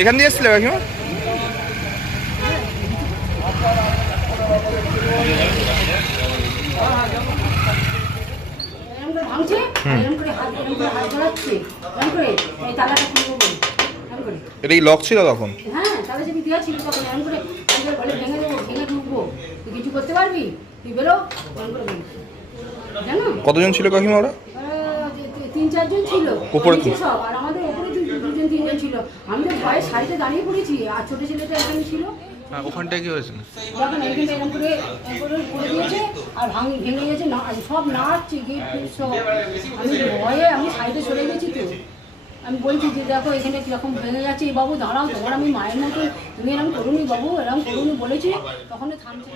এখান দিয়ে এসেছিলে কাকিমা? এটা লক ছিল তখন? হ্যাঁ, তাহলে যদি দেওয়া ছিল তখন এমন করে বলে ভেঙে দেবো, ভেঙে ঢুকবো, তুই কিছু করতে পারবি, তুই বেরো, এমন করে জানো। কতজন ছিল কাকিমা ওরা? 3-4 জন ছিল উপরে সব, আর আমাদের উপরে 2-3 জন ছিল। আমি তো ভয়ে শাড়িতে দাঁড়িয়ে পড়েছি, আর ছোট ছেলেটা এখানে ছিল। ওখানটায় কি হয়েছিল? যখন এইখানটা এরকম করে করে দিয়েছে আর ভেঙে গেছে, সব নাচছে গেট সব। আমি ভয়ে আমি সাইডে চলে গেছি। তো আমি বলছি যে দেখো এখানে কীরকম ভেঙে যাচ্ছে, বাবু দাঁড়াও, তোমার আমি মায়ের মতো, তুমি এরকম করুনি বাবু, এরকম করুনি বলেছি, তখনই থামছে।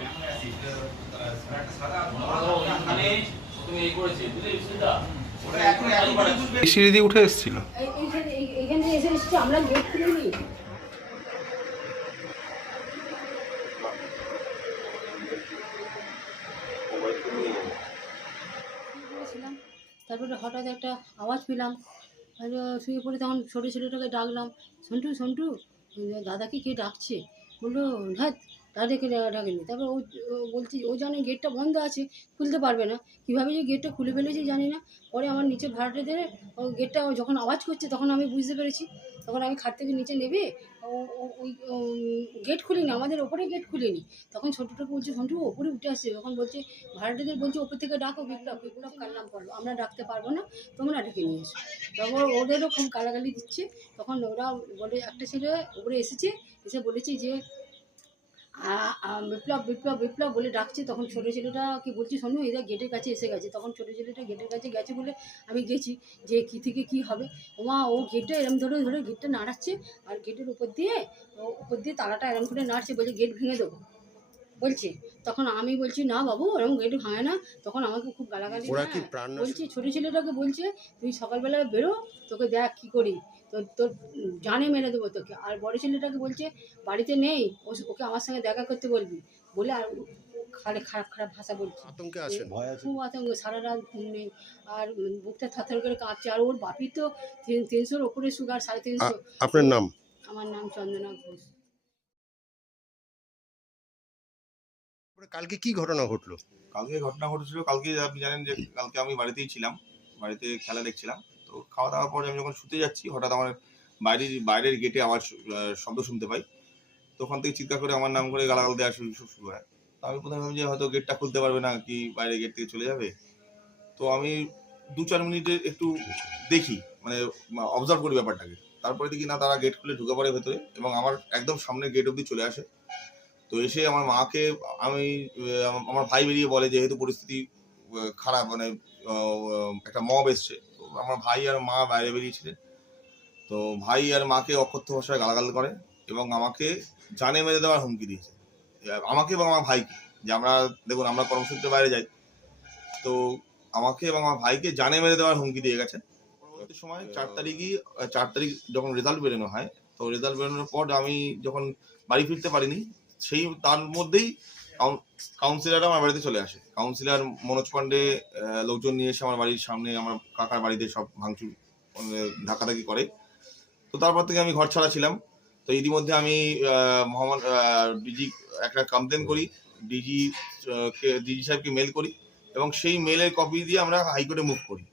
সিঁড়ি দিয়ে উঠে এসেছিল? এইখানে এসে এসেছি, আমরা গেট খুলিনি। তারপরে হঠাৎ একটা আওয়াজ পেলাম, আর শুয়ে পড়ে তখন ছোটো ছেলেটাকে ডাকলাম, সন্টু সন্টু, দাদাকে কে ডাকছে? বললো হ্যাঁ, দাদাকে ডাকেনি। তারপর ও বলছি ও জানে গেটটা বন্ধ আছে, খুলতে পারবে না, কীভাবে যে গেটটা খুলে ফেলেছি জানি না। পরে আমার নিচে ভাড়াটেদের ও গেটটা যখন আওয়াজ করছে তখন আমি বুঝতে পেরেছি, তখন আমি খাট থেকে নিচে নেবে ওই গেট খুলিনি, আমাদের ওপরে গেট খুলিনি। তখন ছোটোটাকে বলছে সন্টু ওপরে উঠে আসছে, তখন বলছে ভাড়াটেদের বলছে ওপর থেকে ডাকো, বিপ্লব, বিপ্লব কার নাম করলো, আমরা ডাকতে পারবো না, তোমরা ডেকে নিয়ে এসো। তারপর ওদেরও খুব গালাগালি দিচ্ছে। তখন ওরা বলে একটা ছেলে ওপরে এসেছে, এসে বলেছি যে বিপ্লব বিপ্লব বিপ্লব বলে ডাকছে। তখন ছোটো ছেলেটা কি বলছি শোনো, এরা গেটের কাছে এসে গেছে। তখন ছোটো ছেলেটা গেটের কাছে গেছে বলে আমি গেছি যে কী থেকে কী হবে। ও গেটটা এরম ধরে ধরে গেটটা নাড়াচ্ছে, আর গেটের উপর দিয়ে তালাটা এরম করে নাড়ছে, বলছে গেট ভেঙে দেবো বলছে। তখন আমি বলছি না বাবু, এরকম গেট ভাঙে না। তখন আমাকে খুব গালাগালি বলছি, ছোটো ছেলেটাকে বলছে তুই সকালবেলায় বেরো, তোকে দেখ কী করি, তোর জানে মেরে দেবো তোকে। আর বড় ছেলেটাকে বলছে বাড়িতে নেই, ওকে আমার সঙ্গে দেখা করতে বলবি বলে, আর খালি খারাপ খারাপ ভাষা বলছে। খুব আতঙ্ক, সারা রাত ঘুম নেই, আর বুকটা থারথার করে কাঁপছে। আর ওর বাপির তো 300-র ওপরে সুগার, 350। আপনার নাম? আমার নাম চন্দনা ঘোষ। কালকে কি ঘটনা ঘটলো? কালকে ঘটনা ঘটেছিল, কালকে আপনি জানেন যে কালকে আমি বাড়িতেই ছিলাম, বাড়িতে খেলা দেখছিলাম। তো খাওয়া দাওয়ার পরে আমি যখন শুতে যাচ্ছি, হঠাৎ আমার বাইরের গেটে আওয়াজ শব্দ শুনতে পাই। তো ওখান থেকে চিৎকার করে আমার নাম করে গালাগাল দেওয়া শুরু হয়। তো আমি প্রথমে ভাবি যে হয়তো গেটটা খুলতে পারবে না, কি বাইরে গেট থেকে চলে যাবে। তো আমি 2-4 মিনিটে একটু দেখি, মানে অবজার্ভ করি ব্যাপারটাকে। তারপরে দেখি না, তারা গেট খুলে ঢুকে পড়ে ভেতরে এবং আমার একদম সামনে গেট অবধি চলে আসে। তো এসে আমার মাকে আমার ভাই বেরিয়ে বলে, যেহেতু পরিস্থিতি খারাপ, মানে একটা মব এসছে। তো আমার ভাই আর মা বাইরে বেরিয়েছিলেন। তো ভাই আর মাকে অকথ্য ভাষায় গালাগাল করে এবং আমাকে জানে মেরে দেওয়ার হুমকি দিয়েছে, আমাকে এবং আমার ভাইকে। যে আমরা দেখুন, আমরা কর্মসূত্রে বাইরে যাই, তো আমাকে এবং আমার ভাইকে জানে মেরে দেওয়ার হুমকি দিয়ে গেছে। পরবর্তী সময় 4 তারিখ যখন রেজাল্ট বেরোনো হয়, তো রেজাল্ট বেরোনোর পর আমি যখন বাড়ি ফিরতে পারিনি, তার মধ্যেই কাউন্সিলর আমার বাড়িতে চলে আসে। কাউন্সিলর মনোজ পান্ডে লোকজন নিয়ে এসে আমার বাড়ির সামনে আমার কাকার বাড়িতে সব ভাঙচুর ধাক্কাধাক্কি করে। তো তারপর থেকে আমি ঘর ছাড়া ছিলাম। তো ইতিমধ্যে আমি ডিজি একটা কমপ্লেন করি, ডিজি সাহেবকে মেল করি এবং সেই মেলের কপি দিয়ে আমরা হাইকোর্টে মুভ করি।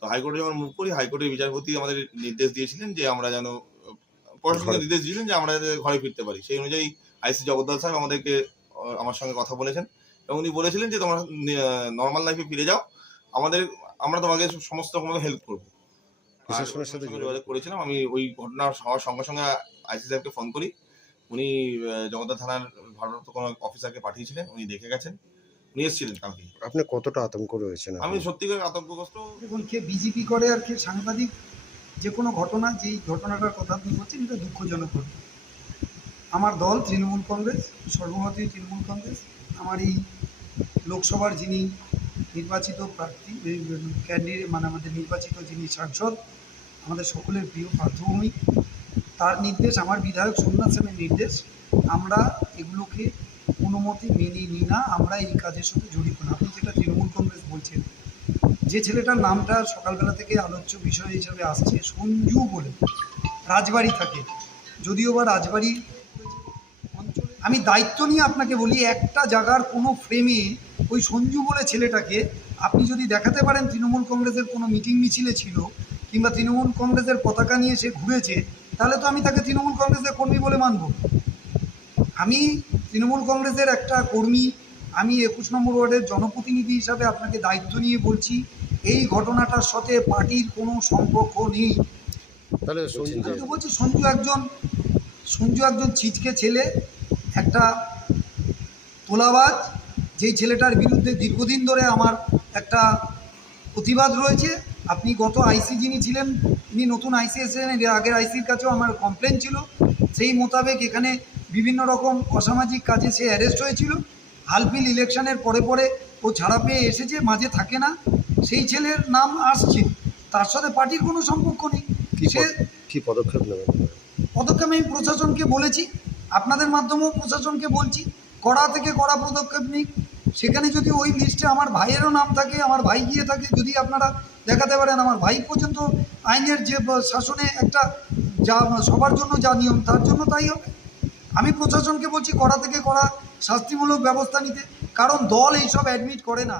তো হাইকোর্টে যখন মুভ করি, হাইকোর্টের বিচারপতি আমাদের নির্দেশ দিয়েছিলেন যে আমরা যেন, প্রশাসনকে নির্দেশ দিয়েছিলেন যে আমরা ঘরে ফিরতে পারি। সেই অনুযায়ী আইসি জগদ্দল সাহেব আমাদেরকে আমার সঙ্গে কথা বলেছেন এবং উনি বলেছিলেন যে তোমরা নর্মাল লাইফে ফিরে যাও, আমরা তোমাকে সমস্ত রকম হেল্প করবো। প্রশাসনের সাথে যোগাযোগ করেছিলাম। আমি ওই ঘটনা হওয়ার সঙ্গে সঙ্গে আইসি সাহেবকে ফোন করি। উনি জগদ্দল থানার ভারপ্রাপ্ত কোনো অফিসারকে পাঠিয়েছিলেন, উনি দেখে গেছেন, উনি এসেছিলেন কালকে। আপনি কতটা আতঙ্ক রয়েছেন? আমি সত্যিকার আতঙ্কগ্রস্ত। দেখুন, কে বিজেপি করে আর কে সাংবাদিক, যে কোনো ঘটনা, যেই ঘটনাটার কথা আপনি বলছেন, এটা দুঃখজনক ঘটনা। আমার দল তৃণমূল কংগ্রেস, সর্বভারতীয় তৃণমূল কংগ্রেস, আমার এই লোকসভার যিনি নির্বাচিত প্রার্থী, ক্যান্ডিডেট, মানে আমাদের নির্বাচিত যিনি সাংসদ, আমাদের সকলের প্রিয় পার্থভূমি, তার নির্দেশ, আমার বিধায়ক সোমনাথ সেনের নির্দেশ, আমরা এগুলোকে অনুমতি মেনে নিই না, আমরা এই কাজের সাথে জড়িত না। আপনি যেটা তৃণমূল কংগ্রেস বলছেন, যে ছেলেটার নামটা সকালবেলা থেকে আলোচ্য বিষয় হিসাবে আসছে, সঞ্জু বলে, রাজবাড়ি থাকে, যদিও বা রাজবাড়ি আমি দায়িত্ব নিয়ে আপনাকে বলি, একটা জায়গার কোনো ফ্রেমে ওই সঞ্জু বলে ছেলেটাকে আপনি যদি দেখাতে পারেন তৃণমূল কংগ্রেসের কোনো মিটিং মিছিলে ছিল কিংবা তৃণমূল কংগ্রেসের পতাকা নিয়ে সে ঘুরেছে, তাহলে তো আমি তাকে তৃণমূল কংগ্রেসের কর্মী বলে মানব। আমি তৃণমূল কংগ্রেসের একটা কর্মী, আমি 21 নম্বর ওয়ার্ডের জনপ্রতিনিধি হিসাবে আপনাকে দায়িত্ব নিয়ে বলছি, এই ঘটনাটার সাথে পার্টির কোনো সম্পর্ক নেই। তাহলে আমি তো বলছি সঞ্জু একজন ছিচকে ছেলে, একটা তোলাবাজ, যেই ছেলেটার বিরুদ্ধে দীর্ঘদিন ধরে আমার একটা প্রতিবাদ রয়েছে। আপনি গত আইসি যিনি ছিলেন, তিনি নতুন আইসি এসেছেন, এর আগের আইসির কাছেও আমার কমপ্লেন ছিল, সেই মোতাবেক এখানে বিভিন্ন রকম অসামাজিক কাজে সে অ্যারেস্ট হয়েছিল। হালফিল ইলেকশনের পরে পরে ও ছাড়া পেয়ে এসেছে, মাঝে থাকে না, সেই ছেলের নাম আসছে, তার সাথে পার্টির কোনো সম্পর্ক নেই। কি পদক্ষেপ নেবেন? পদক্ষেপ আমি প্রশাসনকে বলেছি, আপনাদের মাধ্যমেও প্রশাসনকে বলছি, কড়া থেকে কড়া পদক্ষেপ নিই। সেখানে যদি ওই লিস্টে আমার ভাইয়েরও নাম থাকে, আমার ভাই গিয়ে থাকে, যদি আপনারা দেখাতে পারেন আমার ভাই পর্যন্ত আইনের যে শাসনে একটা যা সবার জন্য যা নিয়ম তার জন্য তাই হবে। আমি প্রশাসনকে বলছি কড়া থেকে কড়া শাস্তিমূলক ব্যবস্থা নিতে, কারণ দল এইসব অ্যাডমিট করে না।